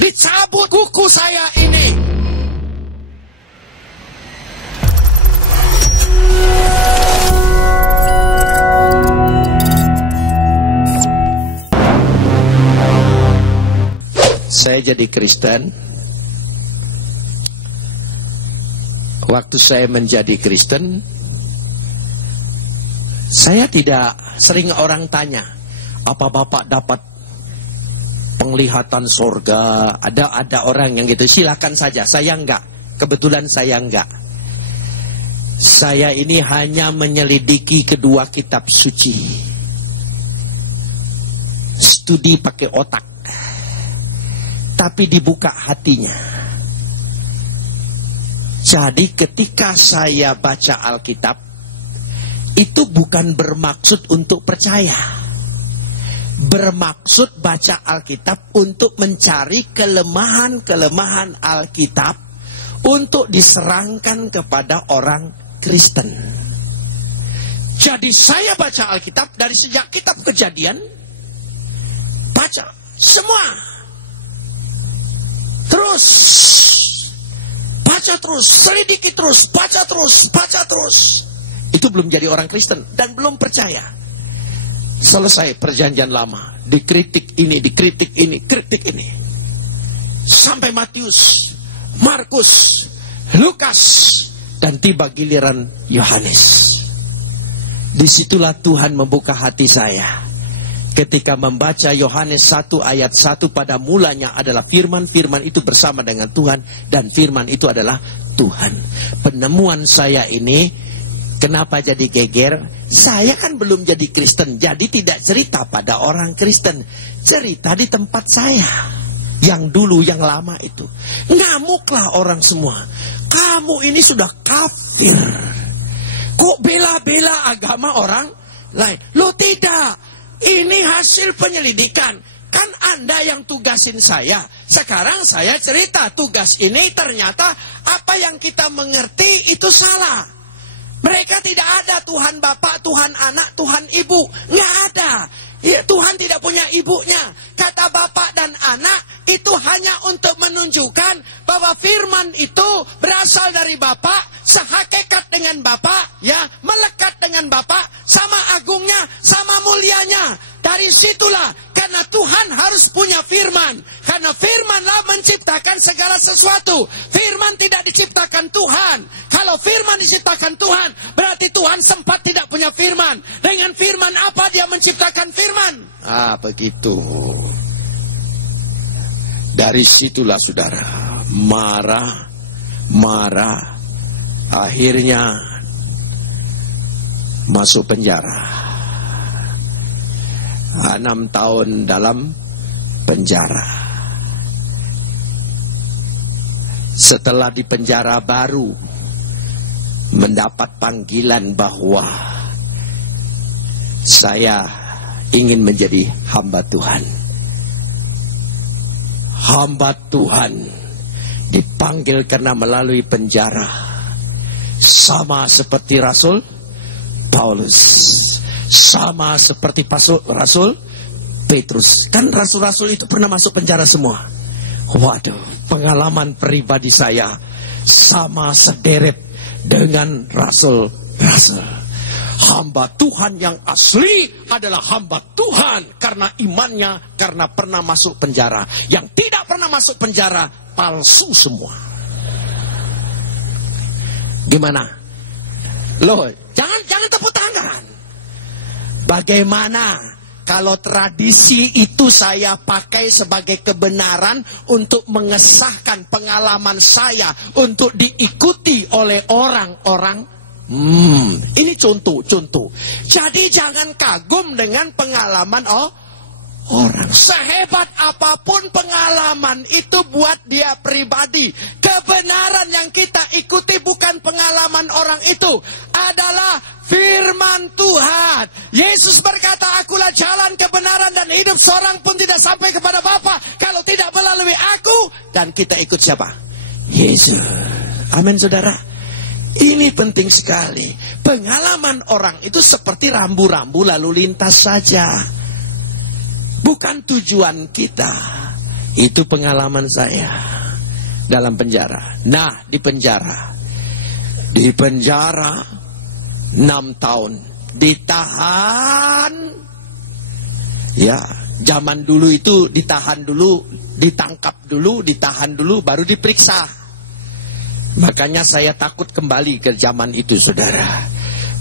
Dicabut kuku saya ini. Saya jadi Kristen. Waktu saya menjadi Kristen, saya tidak sering orang tanya, apa Bapak dapat penglihatan surga? Ada orang yang gitu, silakan saja. Saya enggak. Kebetulan saya enggak. Saya ini hanya menyelidiki kedua kitab suci. Studi pakai otak. Tapi dibuka hatinya. Jadi ketika saya baca Alkitab, itu bukan bermaksud untuk percaya. Bermaksud baca Alkitab untuk mencari kelemahan-kelemahan Alkitab untuk diserangkan kepada orang Kristen. Jadi saya baca Alkitab dari sejak kitab Kejadian, baca semua. Terus baca terus, selidiki terus, baca terus, baca terus. Itu belum jadi orang Kristen dan belum percaya. Selesai perjanjian lama, dikritik ini, dikritik ini, kritik ini. Sampai Matius, Markus, Lukas, dan tiba giliran Yohanes. Disitulah Tuhan membuka hati saya. Ketika membaca Yohanes 1 ayat 1, pada mulanya adalah firman, firman itu bersama dengan Tuhan, dan firman itu adalah Tuhan. Penemuan saya ini, kenapa jadi geger? Saya kan belum jadi Kristen, jadi tidak cerita pada orang Kristen. Cerita di tempat saya, yang dulu, yang lama itu. Ngamuklah orang semua. Kamu ini sudah kafir. Kok bela-bela agama orang lain? Loh tidak. Ini hasil penyelidikan. Kan Anda yang tugasin saya. Sekarang saya cerita tugas ini ternyata apa yang kita mengerti itu salah. Mereka tidak ada Tuhan Bapa, Tuhan Anak, Tuhan Ibu. Nggak ada. Ya, Tuhan tidak punya ibunya. Kata Bapa dan Anak itu hanya untuk menunjukkan bahwa firman itu berasal dari Bapa, sehakikat dengan Bapa, ya, melekat dengan Bapa, sama agungnya, sama mulianya. Dari situlah, karena Tuhan harus punya firman. Karena firmanlah menciptakan segala sesuatu. Firman tidak diciptakan Tuhan. Kalau firman diciptakan Tuhan, berarti Tuhan sempat tidak punya firman. Dengan firman apa dia menciptakan firman? Ah, begitu. Dari situlah saudara, marah, akhirnya masuk penjara. 6 tahun dalam penjara. Setelah di penjara baru mendapat panggilan bahwa saya ingin menjadi hamba Tuhan. Hamba Tuhan dipanggil karena melalui penjara. Sama seperti Rasul Paulus. Sama seperti Rasul Petrus. Kan rasul-rasul itu pernah masuk penjara semua. Waduh, pengalaman pribadi saya sama sederet dengan rasul-rasul. Hamba Tuhan yang asli adalah hamba Tuhan karena imannya, karena pernah masuk penjara. Yang tidak pernah masuk penjara, palsu semua. Gimana? Loh, jangan tepuk tangan. Bagaimana kalau tradisi itu saya pakai sebagai kebenaran untuk mengesahkan pengalaman saya untuk diikuti oleh orang-orang? Ini contoh. Jadi jangan kagum dengan pengalaman orang. Sehebat apapun pengalaman itu buat dia pribadi. Kebenaran yang kita ikuti bukan pengalaman orang itu, adalah firman Tuhan. Yesus berkata, akulah jalan, kebenaran, dan hidup. Seorang pun tidak sampai kepada Bapa kalau tidak melalui aku. Dan kita ikut siapa? Yesus. Amin, saudara. Ini penting sekali. Pengalaman orang itu seperti rambu-rambu lalu lintas saja. Bukan tujuan kita. Itu pengalaman saya dalam penjara. Nah, di penjara 6 tahun ditahan. Ya, zaman dulu itu ditahan dulu, ditangkap dulu, ditahan dulu, baru diperiksa. Makanya saya takut kembali ke zaman itu, saudara.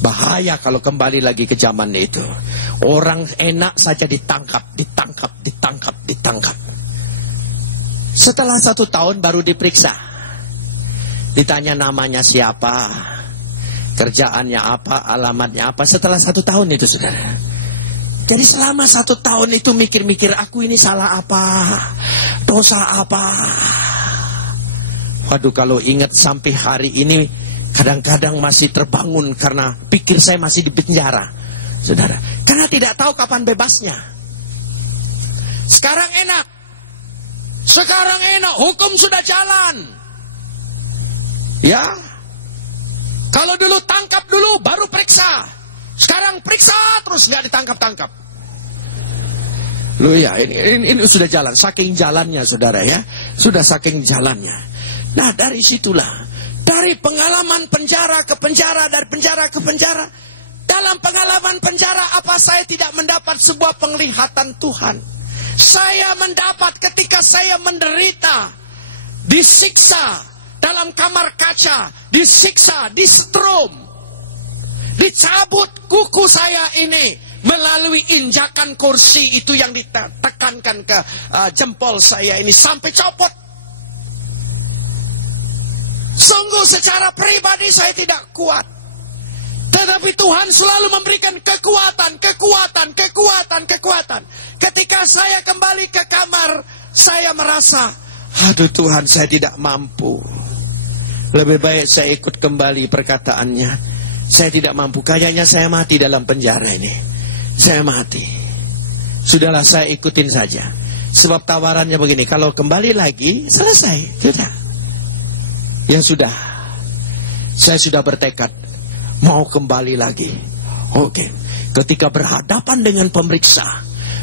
Bahaya kalau kembali lagi ke zaman itu. Orang enak saja ditangkap. Setelah 1 tahun baru diperiksa. Ditanya namanya siapa, kerjaannya apa, alamatnya apa. Setelah 1 tahun itu, saudara. Jadi selama 1 tahun itu mikir-mikir, aku ini salah apa, dosa apa. Waduh, kalau ingat sampai hari ini, kadang-kadang masih terbangun karena pikir saya masih di penjara, saudara. Karena tidak tahu kapan bebasnya. Sekarang enak, hukum sudah jalan. Ya, kalau dulu tangkap dulu, baru periksa. Sekarang periksa terus, nggak ditangkap-tangkap. Loh ya, ini sudah jalan, saking jalannya, saudara ya. Sudah saking jalannya. Nah, dari situlah, dari pengalaman penjara ke penjara, dari penjara ke penjara. Dalam pengalaman penjara, apa saya tidak mendapat sebuah penglihatan Tuhan? Saya mendapat ketika saya menderita, disiksa dalam kamar kaca, disiksa, disetrum, dicabut kuku saya ini melalui injakan kursi itu yang ditekankan ke jempol saya ini sampai copot. Sungguh secara pribadi saya tidak kuat, tetapi Tuhan selalu memberikan kekuatan. Ketika saya kembali ke kamar, saya merasa, aduh Tuhan, saya tidak mampu. Lebih baik saya ikut kembali perkataannya. Saya tidak mampu, kayaknya saya mati dalam penjara ini. Saya mati. Sudahlah, saya ikutin saja. Sebab tawarannya begini, kalau kembali lagi, selesai. Sudah. Ya sudah. Saya sudah bertekad mau kembali lagi. Oke. Ketika berhadapan dengan pemeriksa,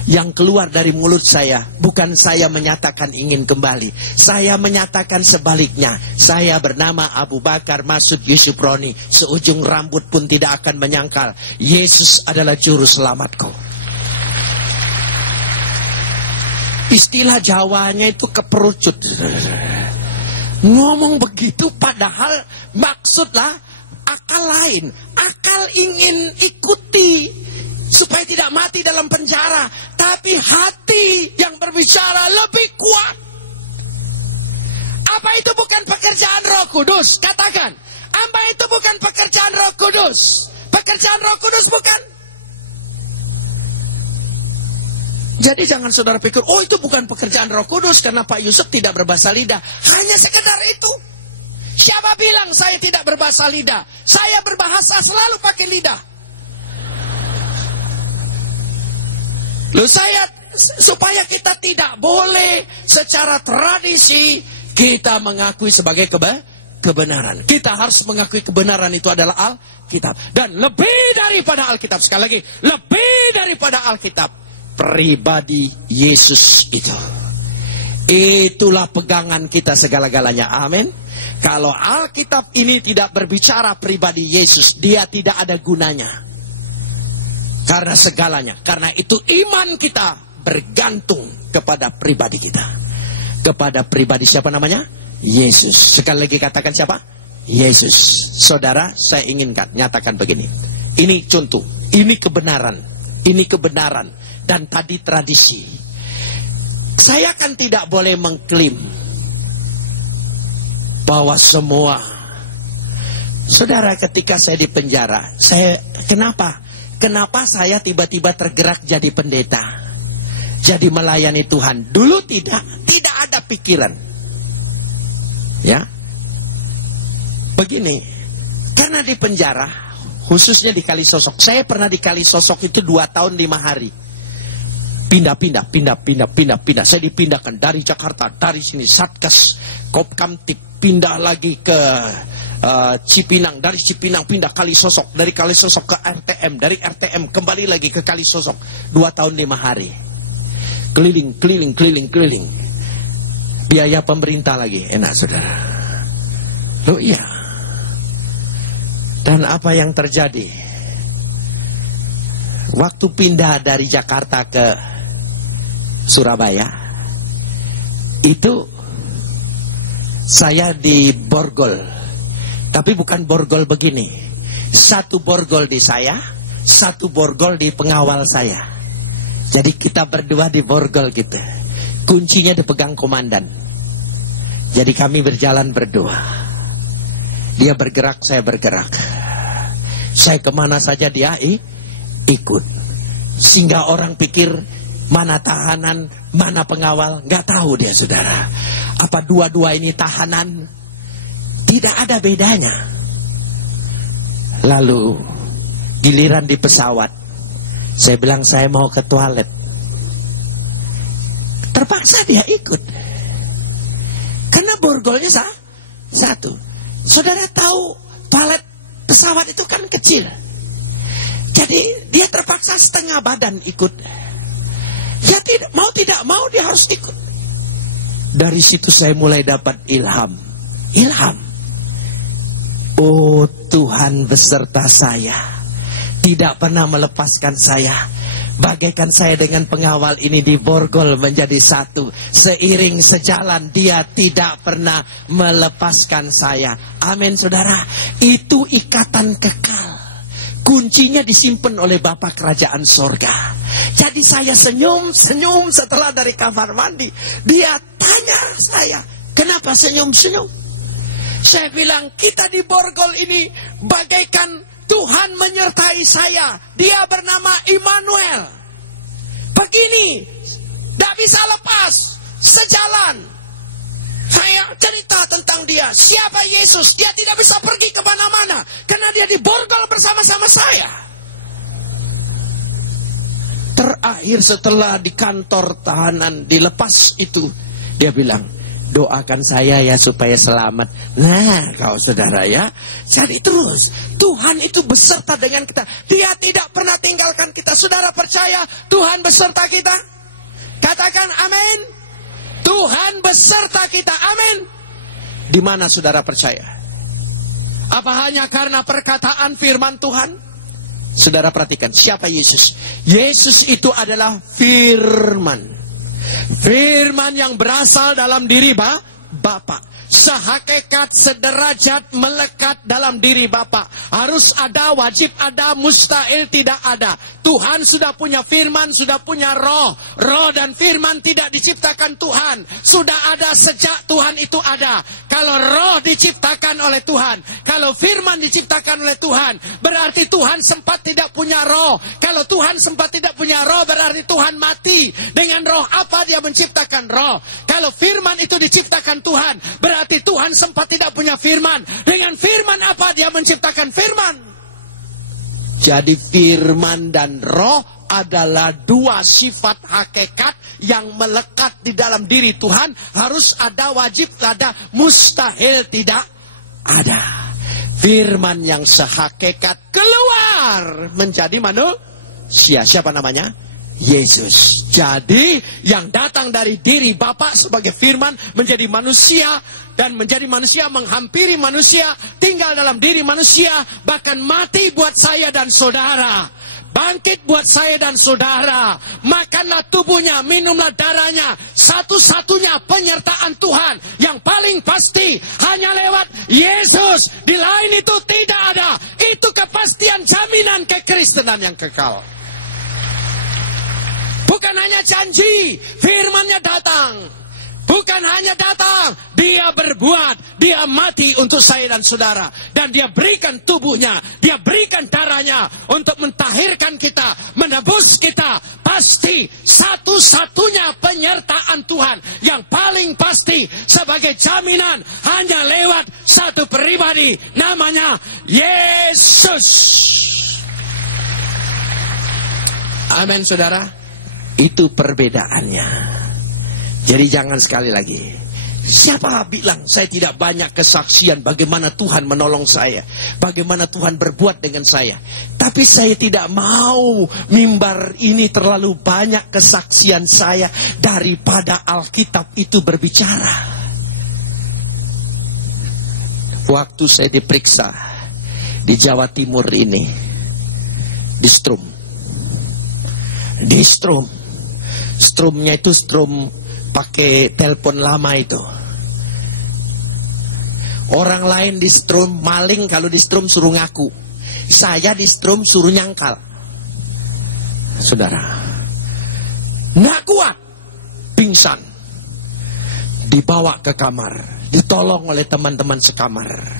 yang keluar dari mulut saya, bukan saya menyatakan ingin kembali. Saya menyatakan sebaliknya. Saya bernama Abu Bakar Masud Yusuf Roni. Seujung rambut pun tidak akan menyangkal, Yesus adalah juru selamatku. Istilah Jawanya itu keperucut. Ngomong begitu padahal maksudlah akal lain. Akal ingin ikuti supaya tidak mati dalam penjara. Tapi hati yang berbicara lebih kuat. Apa itu bukan pekerjaan Roh Kudus? Katakan, apa itu bukan pekerjaan Roh Kudus? Pekerjaan Roh Kudus bukan? Jadi jangan saudara pikir, oh itu bukan pekerjaan Roh Kudus karena Pak Yusuf tidak berbahasa lidah. Hanya sekedar itu. Siapa bilang saya tidak berbahasa lidah? Saya berbahasa selalu pakai lidah. Loh, supaya kita tidak boleh secara tradisi kita mengakui sebagai kebenaran. Kita harus mengakui kebenaran itu adalah Alkitab. Dan lebih daripada Alkitab, sekali lagi, lebih daripada Alkitab, pribadi Yesus itu. Itulah pegangan kita segala-galanya. Amin. Kalau Alkitab ini tidak berbicara pribadi Yesus, dia tidak ada gunanya. Karena segalanya. Karena itu iman kita bergantung kepada pribadi kita. Kepada pribadi siapa namanya? Yesus. Sekali lagi katakan siapa? Yesus. Saudara, saya inginkan nyatakan begini. Ini contoh. Ini kebenaran. Ini kebenaran. Dan tadi tradisi. Saya kan tidak boleh mengklaim bahwa semua. Saudara, ketika saya di penjara, Kenapa saya tiba-tiba tergerak jadi pendeta? Jadi melayani Tuhan. Dulu tidak ada pikiran. Ya. Begini, karena di penjara, khususnya di Kalisosok. Saya pernah di Kalisosok itu 2 tahun 5 hari. Pindah. Saya dipindahkan dari Jakarta, dari sini Satgas Kopkamtib, pindah lagi ke Cipinang, dari Cipinang pindah Kalisosok, dari Kalisosok ke RTM, dari RTM kembali lagi ke Kalisosok. 2 tahun 5 hari. Keliling. Biaya pemerintah lagi, enak saudara. Loh iya. Dan apa yang terjadi? Waktu pindah dari Jakarta ke Surabaya, itu saya di borgol. Tapi bukan borgol begini. Satu borgol di saya, satu borgol di pengawal saya. Jadi kita berdua di borgol gitu. Kuncinya dipegang komandan. Jadi kami berjalan berdua. Dia bergerak, saya bergerak. Saya kemana saja dia ikut. Sehingga orang pikir mana tahanan, mana pengawal. Nggak tahu dia saudara. Apa dua-dua ini tahanan? Tidak ada bedanya. Lalu giliran di pesawat, saya bilang saya mau ke toilet. Terpaksa dia ikut. Karena borgolnya satu. Saudara tahu toilet pesawat itu kan kecil. Jadi dia terpaksa setengah badan ikut. Ya tidak mau dia harus ikut. Dari situ saya mulai dapat ilham. Oh Tuhan beserta saya. Tidak pernah melepaskan saya. Bagaikan saya dengan pengawal ini di borgol menjadi satu. Seiring sejalan dia tidak pernah melepaskan saya. Amin saudara. Itu ikatan kekal. Kuncinya disimpan oleh Bapa Kerajaan Sorga. Jadi saya senyum setelah dari kamar mandi. Dia tanya saya, kenapa senyum-senyum? Saya bilang, kita di borgol ini bagaikan Tuhan menyertai saya. Dia bernama Immanuel. Begini, tidak bisa lepas, sejalan. Saya cerita tentang dia. Siapa Yesus? Dia tidak bisa pergi kemana-mana. Karena dia di borgol bersama-sama saya. Terakhir setelah di kantor tahanan dilepas itu, dia bilang, doakan saya ya supaya selamat. Nah, kau saudara ya. Jadi terus, Tuhan itu beserta dengan kita. Dia tidak pernah tinggalkan kita. Saudara percaya Tuhan beserta kita? Katakan amin. Tuhan beserta kita, amin. Di mana saudara percaya? Apa hanya karena perkataan firman Tuhan? Saudara perhatikan, siapa Yesus? Yesus itu adalah firman. Firman yang berasal dalam diri Bapa. Sehakikat, sederajat, melekat dalam diri Bapa. Harus ada, wajib ada, mustahil tidak ada. Tuhan sudah punya firman, sudah punya roh. Roh dan firman tidak diciptakan Tuhan. Sudah ada sejak Tuhan itu ada. Kalau roh diciptakan oleh Tuhan, kalau firman diciptakan oleh Tuhan, berarti Tuhan sempat tidak punya roh. Kalau Tuhan sempat tidak punya roh, berarti Tuhan mati. Dengan roh apa dia menciptakan roh? Kalau firman itu diciptakan Tuhan, berarti Tuhan sempat tidak punya firman. Dengan firman apa dia menciptakan firman? Jadi firman dan roh adalah dua sifat hakikat yang melekat di dalam diri Tuhan. Harus ada, wajib ada, mustahil tidak ada. Firman yang sehakikat keluar menjadi manusia. Siapa namanya? Yesus. Jadi yang datang dari diri Bapa sebagai firman menjadi manusia. Dan menjadi manusia, menghampiri manusia, tinggal dalam diri manusia, bahkan mati buat saya dan saudara, bangkit buat saya dan saudara. Makanlah tubuhnya, minumlah darahnya. Satu-satunya penyertaan Tuhan yang paling pasti hanya lewat Yesus. Di lain itu tidak ada. Itu kepastian jaminan kekristenan yang kekal. Bukan hanya janji, firman-Nya datang. Bukan hanya datang, dia berbuat, dia mati untuk saya dan saudara. Dan dia berikan tubuhnya, dia berikan darahnya untuk mentahirkan kita, menebus kita. Pasti satu-satunya penyertaan Tuhan yang paling pasti sebagai jaminan hanya lewat satu pribadi, namanya Yesus. Amin saudara. Itu perbedaannya. Jadi jangan sekali lagi, Siapa bilang saya tidak banyak kesaksian bagaimana Tuhan menolong saya, bagaimana Tuhan berbuat dengan saya. Tapi saya tidak mau mimbar ini terlalu banyak kesaksian saya daripada Alkitab itu berbicara. Waktu saya diperiksa di Jawa Timur ini, di Strum. Di Strum. Strumnya itu strum pakai telepon lama itu. Orang lain di Strum maling, kalau di Strum suruh ngaku. Saya di Strum suruh nyangkal. Saudara, nggak kuat, pingsan, dibawa ke kamar, ditolong oleh teman-teman sekamar,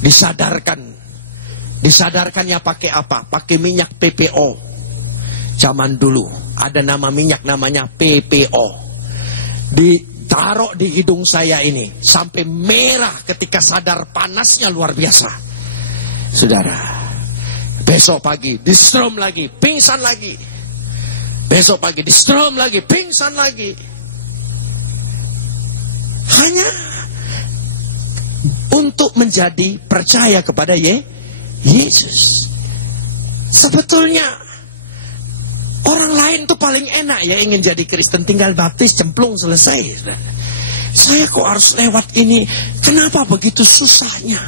disadarkannya pakai apa? Pakai minyak PPO. Zaman dulu ada nama minyak namanya PPO. Ditaruh di hidung saya ini sampai merah ketika sadar, panasnya luar biasa. Saudara, besok pagi di Strum lagi, pingsan lagi. Besok pagi di Strum lagi, pingsan lagi. Hanya untuk menjadi percaya kepada Yesus. Sebetulnya orang lain tuh paling enak ya, ingin jadi Kristen, tinggal baptis, cemplung, selesai. Saya kok harus lewat ini? Kenapa begitu susahnya?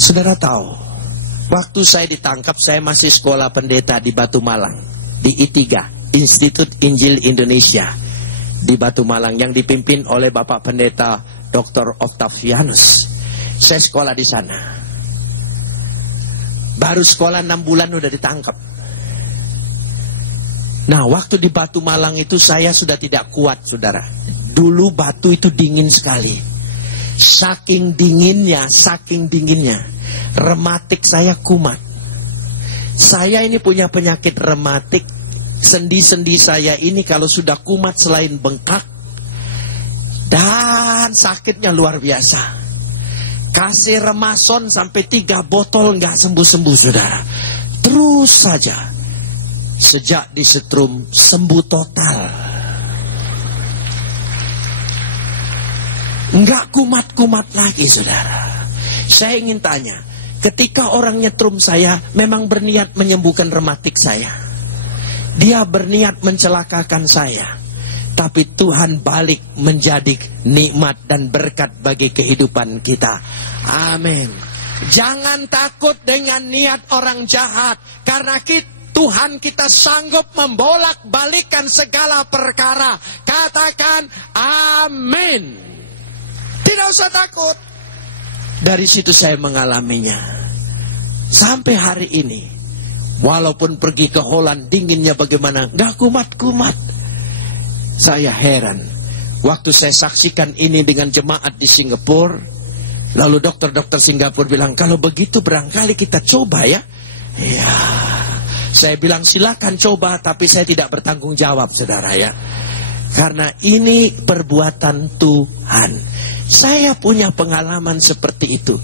Saudara tahu, waktu saya ditangkap, saya masih sekolah pendeta di Batu Malang, di I3, Institut Injil Indonesia di Batu Malang, yang dipimpin oleh Bapak Pendeta Dr. Octavianus. Saya sekolah di sana. Baru sekolah 6 bulan udah ditangkap. Nah, waktu di Batu Malang itu saya sudah tidak kuat, saudara. Dulu batu itu dingin sekali. Saking dinginnya, rematik saya kumat. Saya ini punya penyakit rematik. Sendi-sendi saya ini kalau sudah kumat selain bengkak dan sakitnya luar biasa. Kasih Remason sampai 3 botol nggak sembuh-sembuh, saudara. Terus saja. Sejak disetrum sembuh total. Nggak kumat-kumat lagi, saudara. Saya ingin tanya, ketika orang nyetrum saya memang berniat menyembuhkan rematik saya. Dia berniat mencelakakan saya. Tapi Tuhan balik menjadi nikmat dan berkat bagi kehidupan kita. Amin. Jangan takut dengan niat orang jahat. Karena Tuhan kita sanggup membolak-balikan segala perkara. Katakan amin. Tidak usah takut. Dari situ saya mengalaminya. Sampai hari ini. Walaupun pergi ke Holland, dinginnya bagaimana, gak kumat-kumat. Saya heran. Waktu saya saksikan ini dengan jemaat di Singapura, lalu dokter-dokter Singapura bilang, kalau begitu barangkali kita coba ya. Ya, saya bilang silakan coba, tapi saya tidak bertanggung jawab, saudara ya. Karena ini perbuatan Tuhan. Saya punya pengalaman seperti itu.